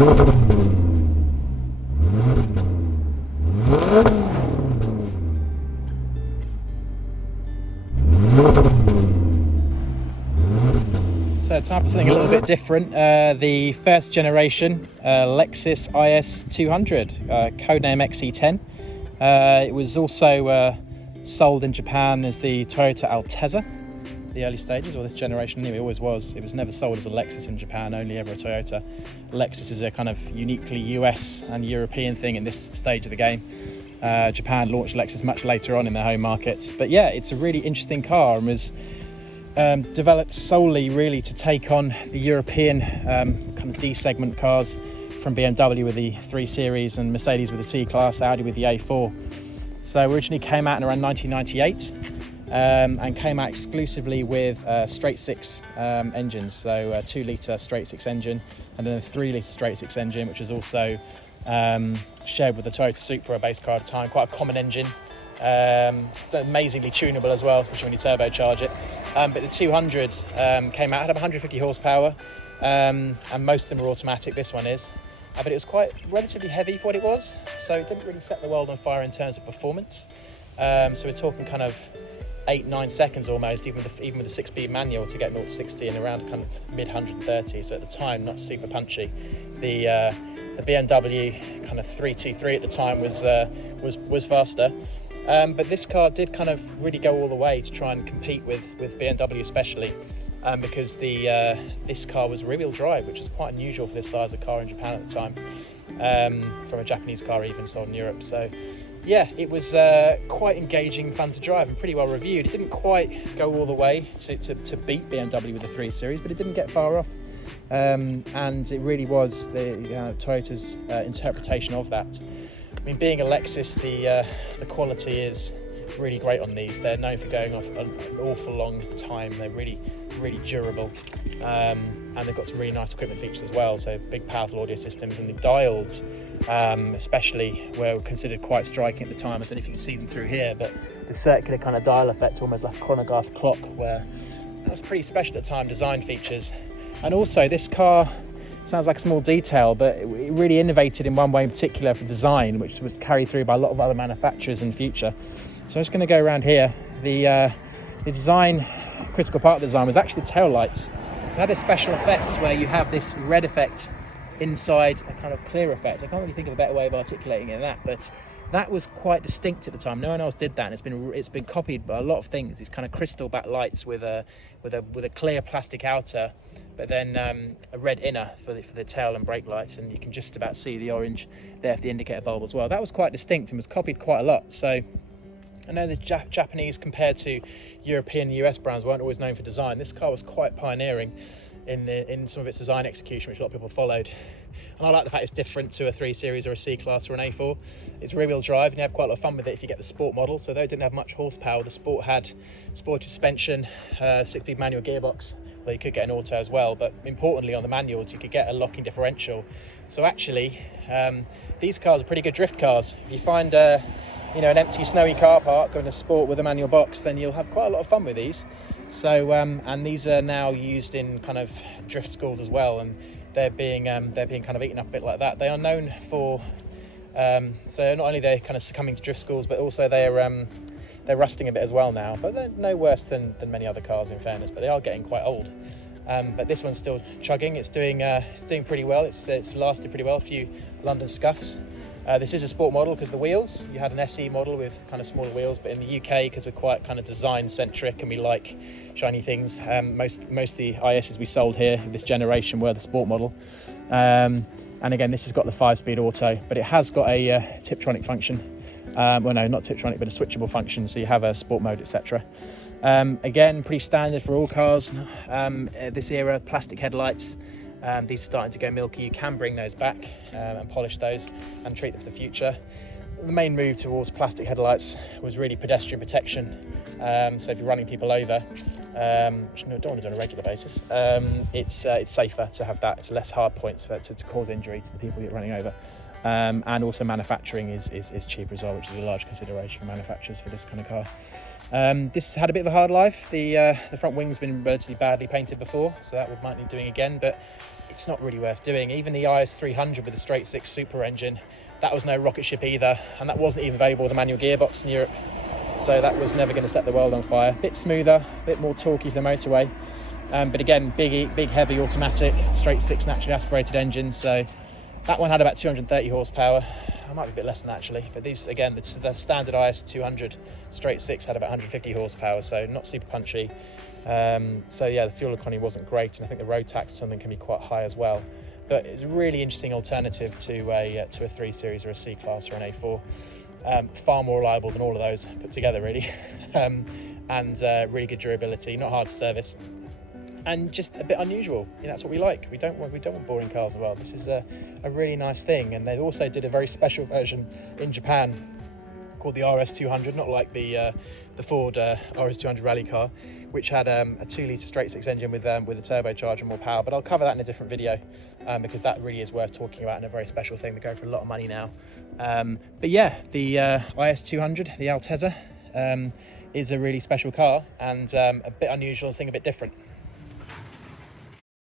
So time for something a little bit different. The first generation Lexus IS200, codename XE10. It was also sold in Japan as the Toyota Altezza, the early stages, or this generation anyway. It always was. It was never sold as a Lexus in Japan, only ever a Toyota. Lexus is a kind of uniquely US and European thing in this stage of the game. Japan launched Lexus much later on in their home market. But yeah, it's a really interesting car and was developed solely really to take on the European kind of D segment cars from BMW with the 3 Series and Mercedes with the C-Class, Audi with the A4. So originally came out in around 1998 and came out exclusively with straight 6 engines, so a 2-litre straight 6 engine and then a 3-litre straight 6 engine, which was also shared with the Toyota Supra, a base car at the time. Quite a common engine. Amazingly tunable as well, especially when you turbocharge it. But the 200 came out, had 150 horsepower, and most of them were automatic. This one is, but it was quite relatively heavy for what it was, so it didn't really set the world on fire in terms of performance. So we're talking kind of 8-9 seconds almost, even with the 6-speed manual to get 0 to 60 in around kind of mid 130. So at the time, not super punchy. The BMW kind of 323 at the time was faster. But this car did kind of really go all the way to try and compete with BMW especially, because this car was rear-wheel drive, which is quite unusual for this size of car in Japan at the time, from a Japanese car even sold in Europe. So yeah, it was quite engaging, fun to drive and pretty well reviewed. It didn't quite go all the way to beat BMW with the 3 Series, but it didn't get far off. And it really was Toyota's interpretation of that. I mean, being a Lexus, the quality is really great on these. They're known for going off an awful long time. They're really, really durable, and they've got some really nice equipment features as well. So big, powerful audio systems, and the dials, especially, were considered quite striking at the time. I don't know if you can see them through here, but the circular kind of dial effect, almost like a chronograph clock, where that was pretty special at the time. Design features, and also this car. Sounds like a small detail, but it really innovated in one way in particular for design, which was carried through by a lot of other manufacturers in the future. So I'm just going to go around here. The design, critical part of the design was actually the tail lights. So it had this special effect where you have this red effect inside a kind of clear effect. I can't really think of a better way of articulating it than that, but that was quite distinct at the time. No one else did that, and it's been copied by a lot of things. These kind of crystal back lights with a clear plastic outer, but then a red inner for the tail and brake lights, and you can just about see the orange there for the indicator bulb as well. That was quite distinct and was copied quite a lot. So I know the Japanese compared to European and US brands weren't always known for design. This car was quite pioneering in some of its design execution, which a lot of people followed. And I like the fact it's different to a 3 Series or a C-Class or an A4. It's rear-wheel drive, and you have quite a lot of fun with it if you get the Sport model. So though it didn't have much horsepower, the Sport had sporty suspension, 6-speed manual gearbox. Well, you could get an auto as well, but importantly on the manuals, you could get a locking differential. So actually, these cars are pretty good drift cars. If you find an empty snowy car park and a Sport with a manual box, then you'll have quite a lot of fun with these. So and these are now used in kind of drift schools as well, and they're being kind of eaten up a bit like that. They are known for so not only they're kind of succumbing to drift schools, but also they're rusting a bit as well now. But they're no worse than many other cars, in fairness. But they are getting quite old. But this one's still chugging. It's doing pretty well. It's lasted pretty well. A few London scuffs. This is a Sport model because the wheels. You had an SE model with kind of smaller wheels, but in the UK, because we're quite kind of design centric and we like shiny things, most of the ISs we sold here this generation were the Sport model. And again, this has got the 5-speed auto, but it has got a Tiptronic function. Well, no, not Tiptronic, but a switchable function, so you have a sport mode, etc. Again, pretty standard for all cars. This era, plastic headlights. These are starting to go milky. You can bring those back and polish those and treat them for the future. The main move towards plastic headlights was really pedestrian protection. So if you're running people over, which I don't want to do on a regular basis, it's safer to have that. It's less hard points to cause injury to the people you're running over. And also manufacturing is cheaper as well, which is a large consideration for manufacturers for this kind of car. This had a bit of a hard life. The front wing's been relatively badly painted before, so that might need doing again, but it's not really worth doing. Even the IS300 with the straight six super engine, that was no rocket ship either, and that wasn't even available with a manual gearbox in Europe. So that was never going to set the world on fire. A bit smoother, a bit more torquey for the motorway. But again, big, heavy automatic, straight six naturally aspirated engine. So that one had about 230 horsepower. I might be a bit less than that actually. But these, again, the standard IS200 straight six had about 150 horsepower, so not super punchy. So yeah, the fuel economy wasn't great, and I think the road tax or something can be quite high as well. But it's a really interesting alternative to a 3 Series or a C-Class or an A4. Far more reliable than all of those put together, really. And really good durability, not hard to service, and just a bit unusual. You know, that's what we like. We don't want boring cars as well. This is a really nice thing. And they also did a very special version in Japan called the RS200, not like the Ford RS200 rally car, which had a 2-litre straight six engine with a turbocharger and more power. But I'll cover that in a different video because that really is worth talking about and a very special thing. They're going for a lot of money now. But yeah, the IS200, the Altezza, is a really special car and a bit unusual, a thing a bit different.